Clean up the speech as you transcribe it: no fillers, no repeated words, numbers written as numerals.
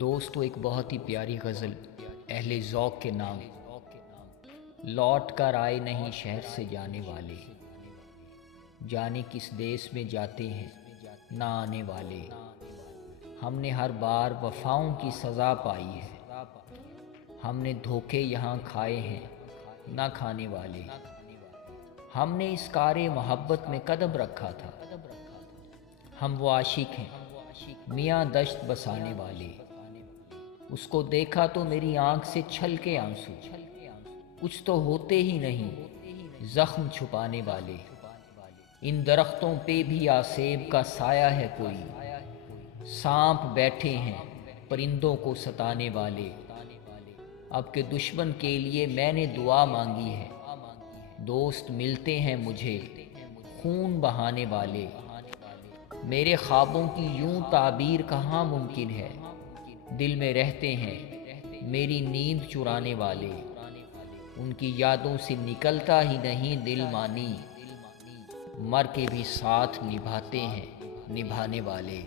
دوستو ایک بہت ہی پیاری غزل اہل ذوق کے نام۔ لوٹ کر آئے نہیں شہر سے جانے والے، جانے کس دیس میں جاتے ہیں نہ آنے والے۔ ہم نے ہر بار وفاؤں کی سزا پائی ہے، ہم نے دھوکے یہاں کھائے ہیں نہ کھانے والے۔ ہم نے اس کار محبت میں قدم رکھا تھا، ہم وہ عاشق ہیں میاں دشت بسانے والے۔ اس کو دیکھا تو میری آنکھ سے چھل کے آنسو، کچھ تو ہوتے ہی نہیں زخم چھپانے والے۔ ان درختوں پہ بھی آسیب کا سایہ ہے کوئی، سانپ بیٹھے ہیں پرندوں کو ستانے والے۔ اب کے دشمن کے لیے میں نے دعا مانگی ہے، دوست ملتے ہیں مجھے خون بہانے والے۔ میرے خوابوں کی یوں تعبیر کہاں ممکن ہے، دل میں رہتے ہیں میری نیند چرانے والے۔ ان کی یادوں سے نکلتا ہی نہیں دل مانی، مر کے بھی ساتھ نبھاتے ہیں نبھانے والے۔